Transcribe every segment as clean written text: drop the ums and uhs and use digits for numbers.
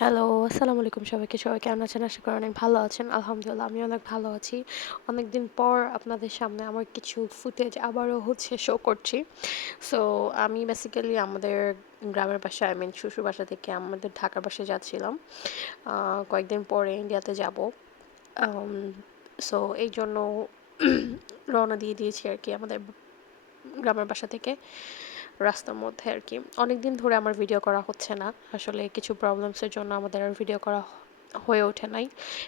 Hello, আসসালামু আলাইকুম সবাইকে। সবাই কেমন আছেন? আশা করি অনেক ভালো আছেন। আলহামদুলিল্লাহ আমি অনেক ভালো আছি। অনেকদিন পর আপনাদের সামনে আমার কিছু ফুটেজ আবারও শো করছি। সো আমি বেসিক্যালি আমাদের গ্রামের বাসায় শ্বশুর বাসা থেকে আমাদের ঢাকার বাসায় যাচ্ছিলাম। কয়েকদিন পরে ইন্ডিয়াতে যাব। আম সো এইজন্য রওনা দিয়ে দিয়েছি আরকি আমাদের গ্রামের বাসা থেকে। রাস্তার মধ্যে আরকি। অনেকদিন ধরে আমার ভিডিও করা হচ্ছে না। আসলে কিছু প্রবলেমসের জন্য আমাদের আর ভিডিও করা হয়ে ওঠে নাই।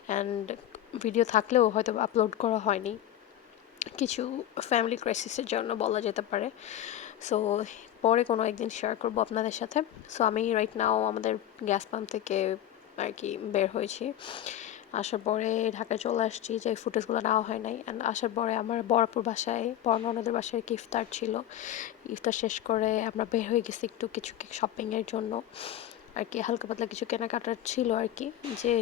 অ্যান্ড ভিডিও থাকলেও হয়তো আপলোড করা হয়নি। কিছু ফ্যামিলি ক্রাইসিসের জন্য বলা যেতে পারে। সো পরে কোনো একদিন শেয়ার করব আপনাদের সাথে। সো আমি রাইট নাও আমাদের গ্যাস পাম্প থেকে আরকি বের হয়েছি। আসার পরে ঢাকায় চলে আসছি, যে ফুটেজগুলো নেওয়া হয় নাই। অ্যান্ড আসার পরে আমার বড় ননদের বাসায় কি ইফতার ছিল। ইফতার শেষ করে আমরা বের হয়ে গেছি একটু কিছু শপিংয়ের জন্য আর কি। হালকা পাতলা কিছু কেনাকাটার ছিল আর কি, যে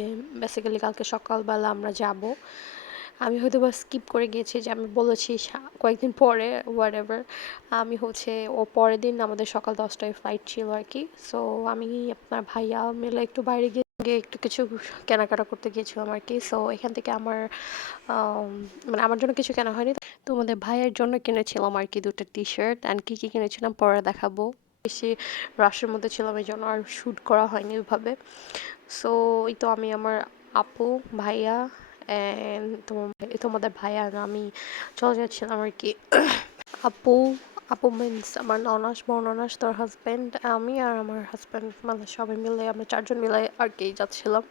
বেসিক্যালি কালকে সকালবেলা আমরা যাব। আমি হয়তো বা স্কিপ করে গিয়েছি, যে আমি বলেছি কয়েকদিন পরে হোয়াটএভার। আমি ও পরের দিন আমাদের সকাল 10টায় ফ্লাইট ছিল আর কি। সো আমি আপনার ভাইয়া মিলে একটু বাইরে গিয়ে একটু কিছু কেনাকাটা করতে গিয়েছিলাম আর কি। সো এখান থেকে মানে আমার জন্য কিছু কেনা হয়নি। তোমাদের ভাইয়ের জন্য কিনেছিলাম আর কি দুটো টি শার্ট। অ্যান্ড কী কী কিনেছিলাম পরে দেখাবো। বেশি রাশের মধ্যে ছিলাম, এই জন্য আর শ্যুট করা হয়নি ওইভাবে। সো এই তো আমি আমার আপু, ভাইয়া অ্যান্ড তোমাদের ভাইয়া আর আমি চলে যাচ্ছিলাম আর কি। আপু আপু মিন্স আমার বড় ননাস, তোর হাজব্যান্ড, আমি আর আমার হাজব্যান্ড, মানে সবাই মিলে আমরা চারজন মিলে আর কি যাচ্ছিলাম।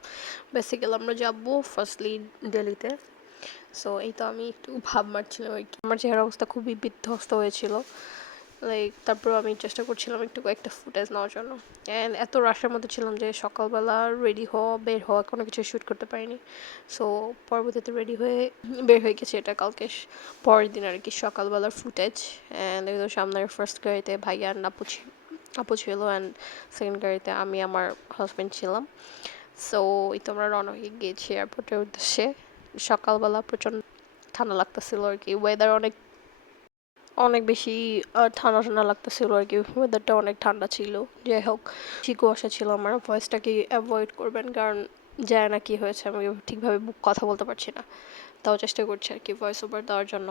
বেসিক্যালি আমরা যাবো ফার্স্টলি দিল্লিতে। সো এই তো আমি একটু ভাব মারছিলাম আর কি। আমার চেহারা অবস্থা খুবই বিধ্বস্ত হয়েছিল। তারপর আমি চেষ্টা করছিলাম একটু কয়েকটা ফুটেজ নেওয়ার জন্য। অ্যান্ড এত রাশের মধ্যে ছিলাম যে সকালবেলা রেডি হওয়া, বের হওয়া, কোনো কিছু শ্যুট করতে পারিনি। সো পরবর্তীতে রেডি হয়ে বের হয়ে গেছি। এটা কালকে পরের দিন আর কি সকালবেলার ফুটেজ। অ্যান্ড এগুলো সামনের ফার্স্ট গাড়িতে ভাইয়া আর আপু ছিল। অ্যান্ড সেকেন্ড গাড়িতে আমি আমার হাজব্যান্ড ছিলাম। সো এই তো আমরা রওনা হয়ে গিয়েছি এয়ারপোর্টের উদ্দেশ্যে। সকালবেলা প্রচণ্ড ঠান্ডা লাগতেছিল আর কি। ওয়েদার অনেক অনেক বেশি ঠান্ডা ঠান্ডা লাগতেছিল আর কি। ওয়েদারটা অনেক ঠান্ডা ছিল। যাই হোক, কুয়াশা ছিল। আমার ভয়েসটাকে অ্যাভয়েড করবেন, কারণ যায় না কি হয়েছে, আমি ঠিকভাবে কথা বলতে পারছি না। তাও চেষ্টা করছি আর কি ভয়েস ওভার দেওয়ার জন্য।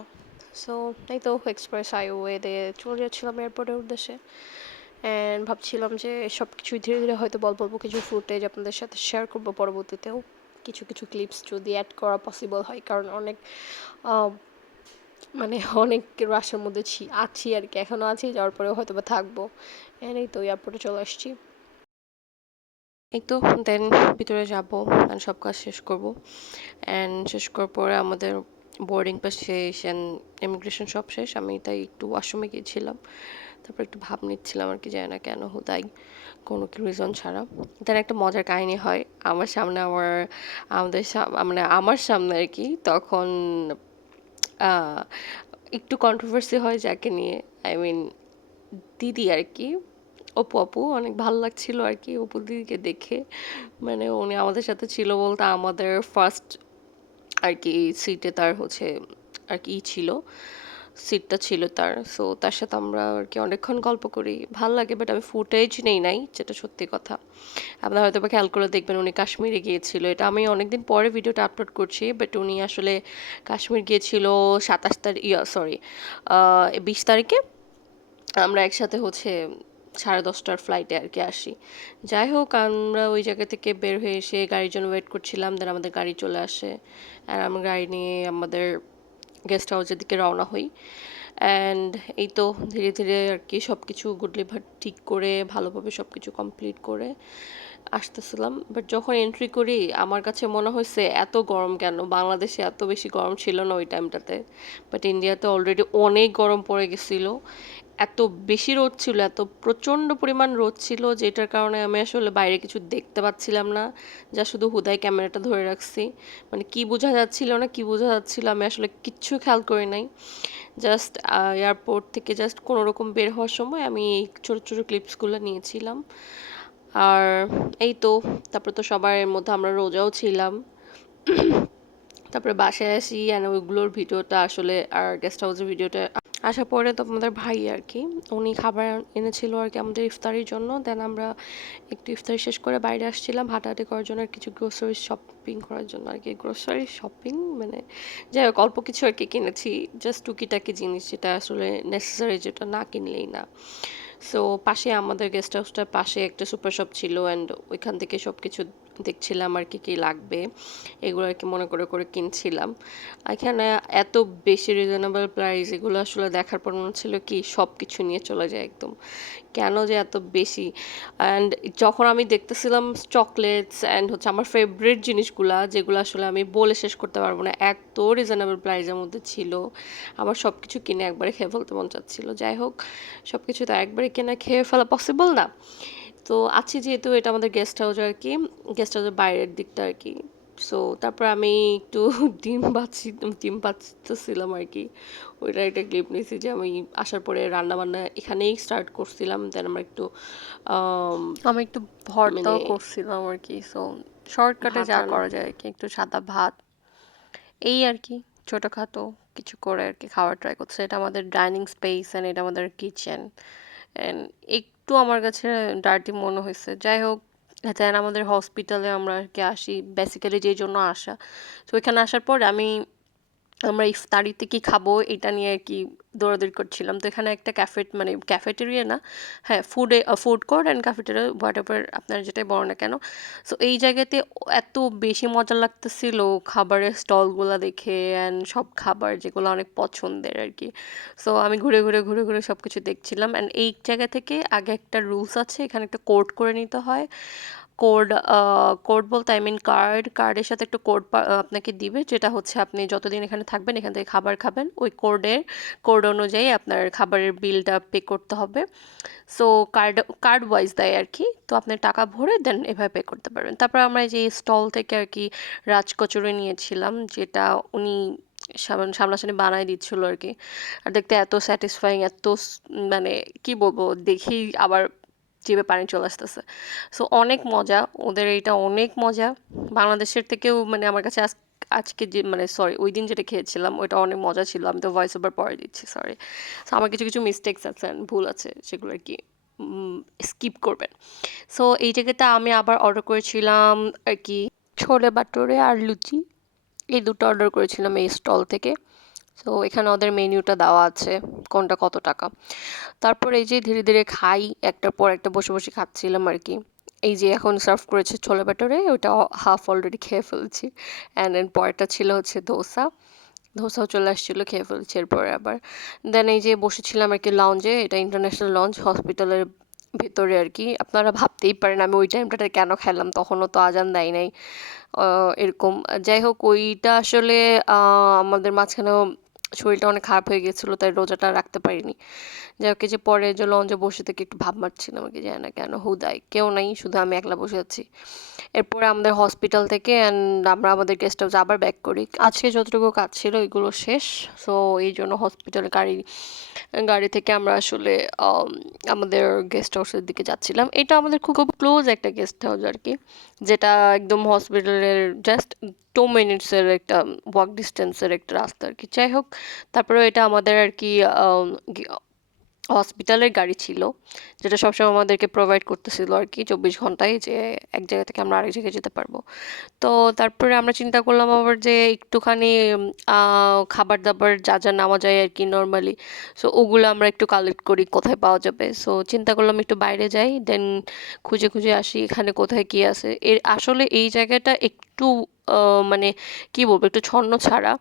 সো এই তো এক্সপ্রেস হাইওয়ে দিয়ে চলে যাচ্ছিলাম এয়ারপোর্টের উদ্দেশ্যে। অ্যান্ড ভাবছিলাম যে সব কিছুই ধীরে ধীরে হয়তো বলবো কিছু ফুটেজ আপনাদের সাথে শেয়ার করবো পরবর্তীতেও। কিছু কিছু ক্লিপস যদি অ্যাড করা পসিবল হয়, কারণ অনেক মানে অনেক রাশের মধ্যে আছি আর কি। এখনও আছি, যাওয়ার পরেও হয়তো বা থাকবো। এই তো এয়ারপোর্টে চলে আসছি। এই তো দেন ভিতরে যাবো, সব কাজ শেষ করব। অ্যান্ড শেষ করার পরে আমাদের বোর্ডিং পাস শেষ অ্যান্ড ইমিগ্রেশন সব শেষ। আমি তাই একটু ওয়াশরুমে গিয়েছিলাম। তারপর একটু ভাব নিচ্ছিলাম আর কি, যায় না কেন হুদাই কোনো কি রিজন ছাড়া। দেন একটা মজার কাহিনী হয় আমার সামনে। মানে আমার সামনে আর কি। তখন একটু কন্ট্রোভার্সি হয় যাকে নিয়ে, আই মিন দিদি আর কি। আপু অনেক ভালো লাগছিল আর কি অপু দিদিকে দেখে। মানে উনি আমাদের সাথে ছিল বলতে আমাদের ফার্স্ট আর কি সিটে তার আর কি ছিল, সিটটা ছিল তার। সো তার সাথে আমরা আর কি অনেকক্ষণ গল্প করি, ভাল লাগে। বাট আমি ফুটেজ নেই নাই, যেটা সত্যি কথা। আপনারা হয়তো বা খেয়াল করে দেখবেন উনি কাশ্মীরে গিয়েছিল। এটা আমি অনেকদিন পরে ভিডিওটা আপলোড করছি। বাট উনি আসলে কাশ্মীর গিয়েছিল 20 তারিখে। আমরা একসাথে 10:30টার ফ্লাইটে আর কি আসি। যাই হোক, আমরা ওই জায়গা থেকে বের হয়ে এসে গাড়ির জন্য ওয়েট করছিলাম। দেন আমাদের গাড়ি চলে আসে। আর আমরা গাড়ি নিয়ে আমাদের গেস্ট হাউসের দিকে রওনা হই। অ্যান্ড এই তো ধীরে ধীরে আর কি সব কিছু গুডলিভার ঠিক করে ভালোভাবে সব কিছু কমপ্লিট করে আসতেছিলাম। বাট যখন এন্ট্রি করি আমার কাছে মনে হয়েছে এত গরম কেন, বাংলাদেশে এত বেশি গরম ছিল না ওই টাইমটাতে। বাট ইন্ডিয়াতে অলরেডি অনেক গরম পড়ে গেছিলো। এত বেশি রোদ ছিল, এত প্রচণ্ড পরিমাণ রোদ ছিল, যেটার কারণে আমি আসলে বাইরে কিছু দেখতে পাচ্ছিলাম না। যা শুধু হুদায় ক্যামেরাটা ধরে রাখছি। মানে কি বোঝা যাচ্ছিল না কি বোঝা যাচ্ছিল আমি আসলে কিচ্ছু খেয়াল করি নাই। জাস্ট এয়ারপোর্ট থেকে জাস্ট কোনো রকম বের হওয়ার সময় আমি এই ছোটো ছোটো ক্লিপসগুলো নিয়েছিলাম। আর এই তো তারপরে তো সবার মধ্যে আমরা রোজাও ছিলাম। তারপরে বাসায় আসি, ওইগুলোর ভিডিওটা আসলে আর গেস্ট হাউসের ভিডিওটা আসার পরে তো আমাদের ভাই আর কি উনি খাবার এনেছিল আর কি আমাদের ইফতারির জন্য। দেন আমরা একটু ইফতারি শেষ করে বাইরে আসছিলাম হাঁটাহাঁটি করার জন্য আর কিছু গ্রোসারি শপিং করার জন্য আর কি। গ্রোসারি শপিং মানে যাই হোক অল্প কিছু আর কি কিনেছি, জাস্ট টুকিটাকি জিনিস যেটা আসলে নেসেসারি, যেটা না কিনলেই না। সো পাশে আমাদের গেস্ট হাউসটার পাশে একটা সুপার শপ ছিল, অ্যান্ড ওইখান থেকে সব কিছু দেখছিলাম আর কি কি লাগবে এগুলো আর কি মনে করে করে কিনছিলাম। এখানে এত বেশি রিজনেবল প্রাইস, এগুলো আসলে দেখার পর মনে হচ্ছিল কি সব কিছু নিয়ে চলে যায় একদম, কেন যে এত বেশি। অ্যান্ড যখন আমি দেখতেছিলাম চকলেটস অ্যান্ড হচ্ছে আমার ফেভারিট জিনিসগুলা, যেগুলো আসলে আমি বলে শেষ করতে পারবো না, এত রিজনেবল প্রাইসের মধ্যে ছিল, আমার সব কিছু কিনে একবারে খেয়ে ফেলতে মন চাচ্ছিল। যাই হোক সব কিছু তো একবারে কিনে খেয়ে ফেলা পসিবল না। তো আছি যেহেতু এটা আমাদের গেস্ট হাউস আর কি, গেস্ট হাউসের বাইরের দিকটা আর কি। সো তারপর আমি একটু ডিম বাচ্ছিলাম আর কি, ওইটা একটা ক্লিপ নিয়েছি যে আমি আসার পরে রান্না বান্না এখানেই স্টার্ট করছিলাম। দেন আমরা একটু আমি একটু ভর্তাও মানে করছিলাম আর কি। সো শর্টকাটে ভাত যা রান্না, করা যায় আর কি, একটু সাদা ভাত এই আর কি, ছোটখাটো কিছু করে আর কি খাওয়ার ট্রাই করছে। এটা আমাদের ডাইনিং স্পেস অ্যান্ড এটা আমাদের কিচেন অ্যান্ড একটু আমার কাছে ডার্টি মনে হয়েছে। যাই হোক, দেন আমাদের হসপিটালে আমরা আর কি আসি বেসিক্যালি যেই জন্য আসা। তো এখানে আসার পর আমরা ইফতারিতে কি খাবো এটা নিয়ে আর কি দৌড়াদৌড়ি করছিলাম। তো এখানে একটা মানে ক্যাফেটেরিয়া না, হ্যাঁ food court and cafeteria what ever আপনারা যেটাই বলো না কেন। সো এই জায়গাতে এত বেশি মজা লাগতেছিল খাবারের স্টলগুলো দেখে অ্যান্ড সব খাবার যেগুলো অনেক পছন্দের আর কি। সো আমি ঘুরে ঘুরে সব কিছু দেখছিলাম অ্যান্ড এই জায়গা থেকে আগে একটা রুলস আছে, এখানে একটা কোড করে নিতে হয়। কোড কোড বলতে আই মিন কার্ডের সাথে একটা কোড আপনাকে দিবে, যেটা হচ্ছে আপনি যতদিন এখানে থাকবেন এখান থেকে খাবার খাবেন ওই কোড অনুযায়ী আপনার খাবারের বিলটা পে করতে হবে। সো কার্ড ওয়াইজ দেয় আর কি। তো আপনি টাকা ভরে দেন এভাবে পে করতে পারবেন। তারপর আমরা যে স্টল থেকে আর কি রাজকচুরি নিয়েছিলাম, যেটা উনি সামনাসামনি বানায় দিচ্ছিল আর কি। আর দেখতে এত স্যাটিসফাইং, মানে কি বলবো, দেখেই আবার জিভে পানি চলে আসতেছে। সো অনেক মজা, ওদের এইটা অনেক মজা, বাংলাদেশের থেকেও মানে আমার কাছে আজকে যে মানে সরি ওই দিন যেটা খেয়েছিলাম ওইটা অনেক মজা ছিল। আমি তো ভয়েস ওভার পরে দিচ্ছি, সরি। সো আমার কিছু কিছু মিস্টেক্স আছে and ভুল আছে, সেগুলো আর কি স্কিপ করবেন। সো এই জায়গাতে আমি আবার অর্ডার করেছিলাম আর কি ছোলে বাটোরে আর লুচি, এই দুটো অর্ডার করেছিলাম এই স্টল থেকে। সো এখানে ওদের মেনিউটা দেওয়া আছে কোনটা কত টাকা। তারপর এই যে ধীরে ধীরে খাই, একটার পর একটা বসে বসে খাচ্ছিলাম আর কি। এই যে এখন সার্ভ করেছে ছোলে ভাটোরে, ওটা হাফ অলরেডি খেয়ে ফেলছি। অ্যান্ড দেন পরেরটা ছিল হচ্ছে ধোসাও চলে আসছিলো, খেয়ে ফেলছি এরপরে আবার। দেন এই যে বসেছিলাম আর কি লাউঞ্জে, এটা ইন্টারন্যাশনাল লঞ্চ হসপিটালের ভেতরে আর কি। আপনারা ভাবতেই পারেন আমি ওই টাইমটাতে কেন খেলাম, তখনও তো আজান দেয় নাই এরকম। যাই হোক ওইটা আসলে আমাদের মাঝখানেও শরীরটা অনেক খারাপ হয়ে গেছিলো, তাই রোজাটা রাখতে পারিনি। যাই হোক, এই যে পরে যে লঞ্চে বসে থেকে একটু ভাব মারছিলাম আর কি, জানি না কেন, হুদাই কেউ নাই, শুধু আমি একলা বসে আছি। এরপরে আমাদের হসপিটাল থেকে আমরা আমাদের গেস্ট হাউসে আবার ব্যাক করি। আজকে যতটুকু কাজ ছিল এগুলো শেষ। সো এই জন্য হসপিটাল গাড়ি থেকে আমরা আসলে আমাদের গেস্ট হাউসের দিকে যাচ্ছিলাম। এটা আমাদের খুব ক্লোজ একটা গেস্ট হাউস আর কি, যেটা একদম হসপিটালের জাস্ট 2 মিনিটসের একটা ওয়াক ডিস্টেন্সের একটা রাস্তা আর কি। যাই হোক, তারপরে এটা আমাদের আর কি হসপিটালের গাড়ি ছিল, যেটা সবসময় আমাদেরকে প্রোভাইড করতেছিল আর কি 24 ঘন্টায়, যে এক জায়গা থেকে আমরা আরেক জায়গায় যেতে পারবো। তো তারপরে আমরা চিন্তা করলাম আবার যে একটুখানি খাবার দাবার যা যা নেওয়া যায় আর কি নর্মালি, সো ওগুলো আমরা একটু কালেক্ট করি কোথায় পাওয়া যাবে। সো চিন্তা করলাম একটু বাইরে যাই, দেন খুঁজে খুঁজে আসি এখানে কোথায় কি আছে। আসলে এই জায়গাটা একটু মানে কি বলবো, একটু ছন্ন ছাড়া।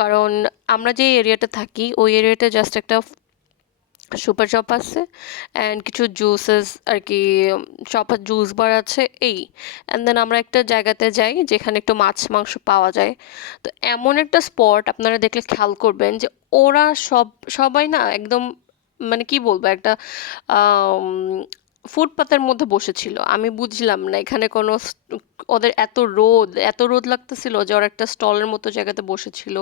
কারণ আমরা যে এরিয়াটা থাকি ওই এরিয়াটা জাস্ট একটা সুপার শপ আছে অ্যান্ড কিছু জুসেস আর কি, শপ জুস বার আছে এই। অ্যান্ড দেন আমরা একটা জায়গাতে যাই যেখানে একটু মাছ মাংস পাওয়া যায়। তো এমন একটা স্পট আপনারা দেখলে খেয়াল করবেন যে ওরা সবাই না একদম মানে কি বলবো, একটা ফুটপাতের মধ্যে বসেছিল। আমি বুঝলাম না এখানে কোনো ওদের এত রোদ লাগতেছিল যে ওরা একটা স্টলের মতো জায়গাতে বসেছিল,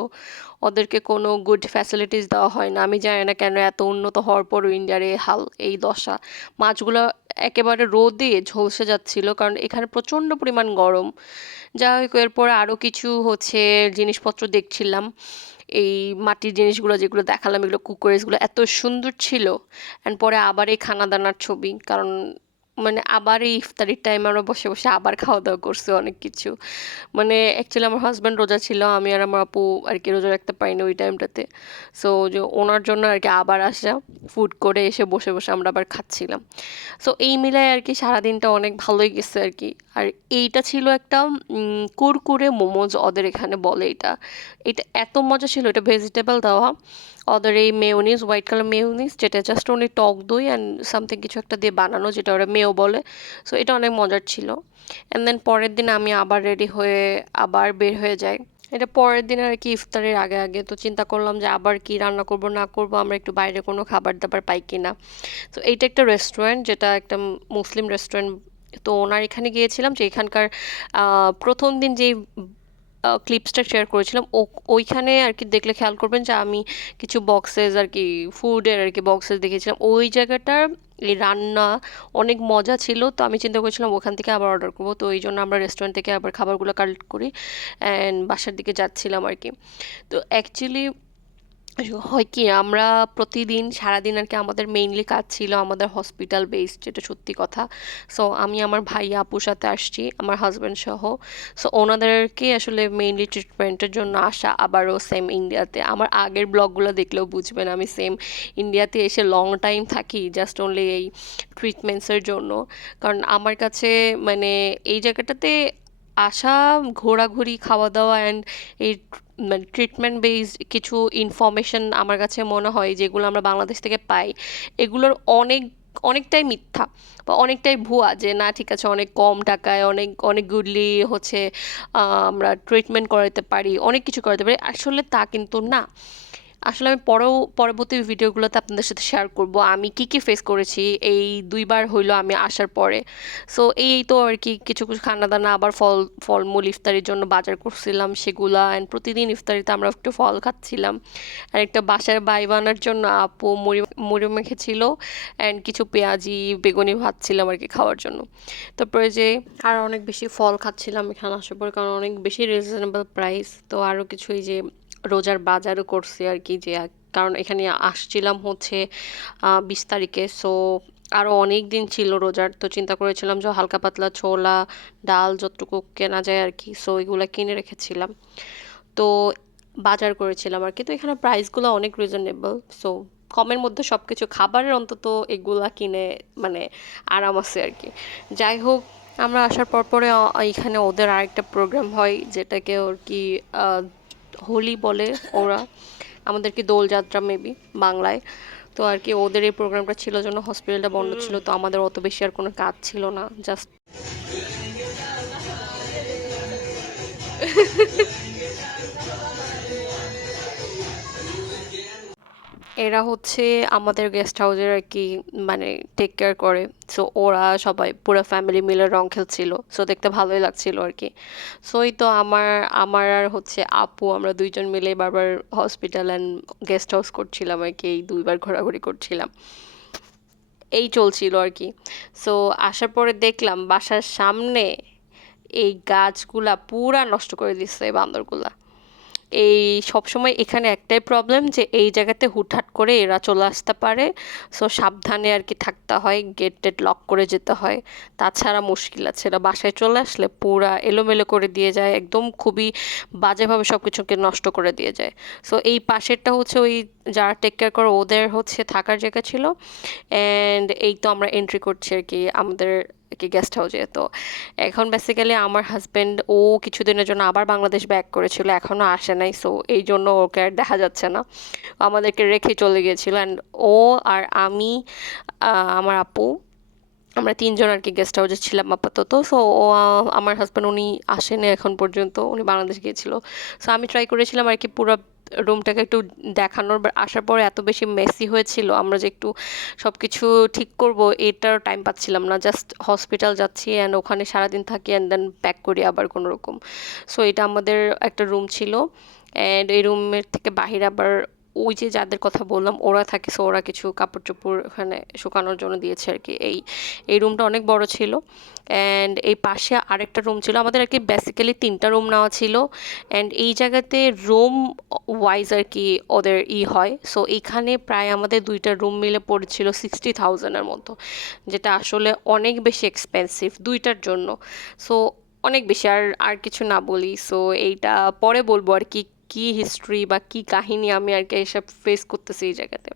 ওদেরকে কোনো গুড ফ্যাসিলিটিস দেওয়া হয় না। আমি জানি না কেন এত উন্নত হওয়ার পরও ইন্ডিয়ার এই দশা। মাছগুলো একেবারে রোদে ঝলসে যাচ্ছিল, কারণ এখানে প্রচণ্ড পরিমাণ গরম। যাই হোক, এরপর আরও কিছু হচ্ছে জিনিসপত্র দেখছিলাম। এই মাটির জিনিসগুলো যেগুলো দেখালাম এগুলো কুকারিজগুলো এত সুন্দর ছিল। অ্যান্ড পরে আবার এই খানা দানার ছবি, কারণ মানে আবার এই ইফতারির টাইম আমরা বসে বসে আবার খাওয়া দাওয়া করছি অনেক কিছু। মানে অ্যাকচুয়ালি আমার হাজব্যান্ড রোজা ছিল, আমি আর আমার আপু আর কি রোজা রাখতে পারিনি ওই টাইমটাতে। সো যে ওনার জন্য আর কি আবার আসা ফুড করে এসে বসে বসে আমরা আবার খাচ্ছিলাম। সো এই মিলায় আর কি সারাদিনটা অনেক ভালোই গেছে আর কি। আর এইটা ছিল একটা কুরকুরে মোমোজ ওদের এখানে বলে এটা। এটা এত মজা ছিল, এটা ভেজিটেবল দেওয়া, ওদের এই মেয়োনিজ, হোয়াইট কালার মেয়োনিজ, যেটা জাস্ট অনলি টক দই অ্যান্ড সামথিং কিছু একটা দিয়ে বানানো, যেটা ওরা মেয়ো বলে। সো এটা অনেক মজার ছিল। অ্যান্ড দেন পরের দিন আমি আবার রেডি হয়ে আবার বের হয়ে যাই। এটা পরের দিন আর কি ইফতারের আগে আগে। তো চিন্তা করলাম যে আবার কি রান্না করব না করব, আমরা একটু বাইরে কোনো খাবার দাবার পাই কিনা। তো এইটা একটা রেস্টুরেন্ট, যেটা একটা মুসলিম রেস্টুরেন্ট। তো ওনার এখানে গিয়েছিলাম, যে এখানকার প্রথম দিন যেই ক্লিপসটা শেয়ার করেছিলাম ওইখানে আর কি দেখলে খেয়াল করবেন যে আমি কিছু বক্সেস আর কি ফুডের আর কি বক্সেস দেখেছিলাম। ওই জায়গাটার এই রান্না অনেক মজা ছিল। তো আমি চিন্তা করেছিলাম ওখান থেকে আবার অর্ডার করবো। তো এই জন্য আমরা রেস্টুরেন্ট থেকে আবার খাবারগুলো কালেক্ট করি অ্যান্ড বাসার দিকে যাচ্ছিলাম আর কি। তো অ্যাকচুয়ালি হয় কি, আমরা প্রতিদিন সারাদিন আর কি আমাদের মেইনলি কাজ ছিল আমাদের হসপিটাল বেসড, যেটা সত্যি কথা। সো আমি আমার ভাই আপুর সাথে আসছি, আমার হাজব্যান্ড সহ। সো ওনাদেরকে আসলে মেইনলি ট্রিটমেন্টের জন্য আসা, আবারও সেম ইন্ডিয়াতে। আমার আগের ব্লগগুলো দেখলেও বুঝবেন আমি সেম ইন্ডিয়াতে এসে লং টাইম থাকি জাস্ট অনলি এই ট্রিটমেন্টসের জন্য। কারণ আমার কাছে মানে এই জায়গাটাতে আসা, ঘোরাঘুরি, খাওয়া দাওয়া অ্যান্ড এই মানে ট্রিটমেন্ট বেসড কিছু ইনফরমেশন আমার কাছে মনে হয় যেগুলো আমরা বাংলাদেশ থেকে পাই, এগুলোর অনেকটাই মিথ্যা বা অনেকটাই ভুয়া। যে না ঠিক আছে, অনেক কম টাকায় অনেক অনেক গুডলি হচ্ছে আমরা ট্রিটমেন্ট করাতে পারি, অনেক কিছু করাতে পারি, আসলে তা কিন্তু না। আসলে আমি পরবর্তী ভিডিওগুলোতে আপনাদের সাথে শেয়ার করব আমি কি কি ফেস করেছি এই 2বার হইলো আমি আসার পরে। সো এই তো আর কি কিছু কিছু খানা দানা, আবার ফলমূল ইফতারির জন্য বাজার করছিলাম সেগুলা, অ্যান্ড প্রতিদিন ইফতারিতে আমরা একটু ফল খাচ্ছিলাম। আর একটা বাসার বাইবানার জন্য আপু মুড়ি মুড়ি মেখেছিল অ্যান্ড কিছু পেঁয়াজি বেগুনি ভাজছিলাম আর কি খাওয়ার জন্য। তারপরে যে আর অনেক বেশি ফল খাচ্ছিলাম এখানে আসার পর, কারণ অনেক বেশি রিজনেবল প্রাইস। তো আরও কিছু এই যে রোজার বাজারও করছি আর কি, যে কারণ এখানে আসছিলাম হচ্ছে 20 তারিখে। সো আরও অনেক দিন ছিল রোজার। তো চিন্তা করেছিলাম যে হালকা পাতলা ছোলা ডাল যতটুকু কেনা যায় আর কি, সো এগুলো কিনে রেখেছিলাম। তো বাজার করেছিলাম আর কি। তো এখানে প্রাইসগুলো অনেক রিজনেবল। সো কমের মধ্যে সব কিছু, খাবারের অন্তত এগুলা কিনে মানে আরাম আছে আর কি। যাই হোক, আমরা আসার পরে এখানে ওদের আরেকটা প্রোগ্রাম হয়, যেটাকে ওর কি হোলি বলে ওরা, আমাদেরকে দোলযাত্রা মেবি বাংলায়। তো আর কি ওদের এই প্রোগ্রামটা ছিল জন্য হসপিটালটা বন্ধ ছিল। তো আমাদের অত বেশি আর কোনো কাজ ছিল না, জাস্ট এরা হচ্ছে আমাদের গেস্ট হাউসের আর কি মানে টেক কেয়ার করে। সো ওরা সবাই পুরো ফ্যামিলি মিলে রং খেলছিল, সো দেখতে ভালোই লাগছিল আর কি। সো এই তো আমার আমার আর হচ্ছে আপু, আমরা দুইজন মিলে বারবার হসপিটাল অ্যান্ড গেস্ট হাউস করছিলাম আর কি, এই 2বার ঘোরাঘুরি করছিলাম, এই চলছিল আর কি। সো আসার পরে দেখলাম বাসার সামনে এই গাছগুলা পুরা নষ্ট করে দিচ্ছে এই বান্দরগুলা। এই সবসময় এখানে একটাই প্রবলেম, যে এই জায়গাতে হুটহাট করে এরা চলে আসতে পারে। সো সাবধানে আর কি থাকতে হয়, গেট টেট লক করে যেতে হয়, তাছাড়া মুশকিল আছে। এরা বাসায় চলে আসলে পুরা এলোমেলো করে দিয়ে যায়, একদম খুবই বাজেভাবে সব কিছুকে নষ্ট করে দিয়ে যায়। সো এই পাশেরটা হচ্ছে ওই যারা টেক কেয়ার করে ওদের হচ্ছে থাকার জায়গা ছিল। অ্যান্ড এই তো আমরা এন্ট্রি করছি আর কি আমাদের কি গেস্ট হাউসে। তো এখন বেসিক্যালি আমার হাজব্যান্ড ও কিছুদিনের জন্য আবার বাংলাদেশ ব্যাক করেছিল, এখনও আসে নাই। সো এই জন্য ওকে আর দেখা যাচ্ছে না, আমাদেরকে রেখে চলে গিয়েছিল। অ্যান্ড ও আর আমি আমার আপু, আমরা 3জন আর কি গেস্ট হাউসে ছিলাম আপাতত। সো ও আমার হাজব্যান্ড উনি আসেনি এখন পর্যন্ত, উনি বাংলাদেশ গিয়েছিল। সো আমি ট্রাই করেছিলাম আর কি পুরো রুমটাকে একটু দেখানোর, বাট আসার পরে এত বেশি মেসি হয়েছিল, আমরা যে একটু সব কিছু ঠিক করব এটার টাইম পাচ্ছিলাম না। জাস্ট হসপিটাল যাচ্ছি অ্যান্ড ওখানে সারাদিন থাকি অ্যান্ড দেন প্যাক করি আবার কোনো রকম। সো এটা আমাদের একটা রুম ছিল, অ্যান্ড এই রুমের থেকে বাহিরে আবার ওই যে যাদের কথা বললাম ওরা থাকে, সো ওরা কিছু কাপড় চোপড় ওখানে শুকানোর জন্য দিয়েছে আর কি। এই রুমটা অনেক বড় ছিল। অ্যান্ড এই পাশে আরেকটা রুম ছিল, আমাদের আর কি বেসিক্যালি 3টা রুম নেওয়া ছিল। অ্যান্ড এই জায়গাতে রুম ওয়াইজ আর কি ওদের হয়, সো এইখানে প্রায় আমাদের 2টা রুম মিলে পড়েছিল 60,000-এর মতো, যেটা আসলে অনেক বেশি এক্সপেন্সিভ 2টার জন্য। সো অনেক বেশি। আর আর কিছু না বলি, সো এইটা পরে বলবো আর কি, কি হিস্ট্রি বা কি কাহিনী আমি আর কি এসব ফেস করতেছি এই জায়গাতে।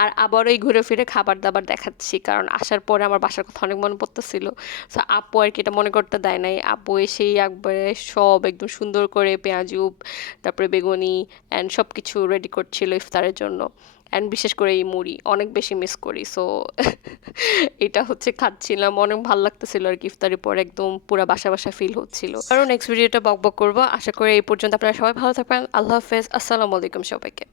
আর আবারও এই ঘুরে ফিরে খাবার দাবার দেখাচ্ছি, কারণ আসার পরে আমার বাসার কথা অনেক মনে পড়তেছিল। সো আপু আর কি এটা মনে করতে দেয় নাই, আপু এসেই একবারে সব একদম সুন্দর করে পেঁয়াজু, তারপরে বেগুনি অ্যান্ড সব কিছু রেডি করছিল ইফতারের জন্য। অ্যান্ড বিশেষ করে এই মুড়ি অনেক বেশি মিস করি। সো এটা হচ্ছে খাচ্ছিলাম, অনেক ভালো লাগতেছিল আর কি, ইফতারের পর একদম পুরা বাসা বাসা ফিল হচ্ছিল। আরও নেক্সট ভিডিওটা বক বক করবো। আশা করি এই পর্যন্ত আপনারা সবাই ভালো থাকবেন। আল্লাহ হাফেজ, আসসালামু আলাইকুম সবাইকে।